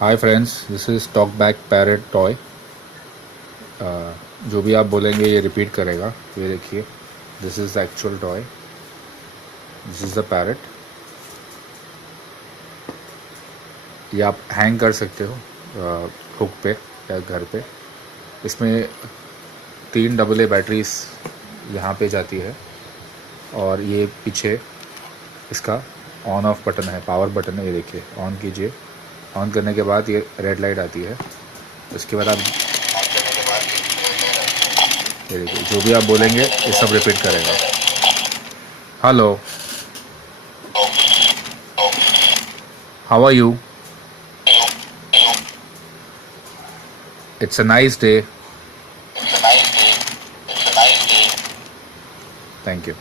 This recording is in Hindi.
Hi friends, this is talk back parrot toy. जो भी आप बोलेंगे ये रिपीट करेगा। ये देखिए, this is the actual toy, this is the parrot. ये आप हैंग कर सकते हो हुक पे या घर पे। इसमें 3 AA बैटरीज यहाँ पे जाती है और ये पीछे इसका ऑन ऑफ बटन है, पावर बटन है। ये देखिए, ऑन कीजिए। ऑन करने के बाद ये रेड लाइट आती है। उसके बाद आप ये देखिए, जो भी आप बोलेंगे ये सब रिपीट करेगा। Hello, how are you? It's a nice day. Thank you.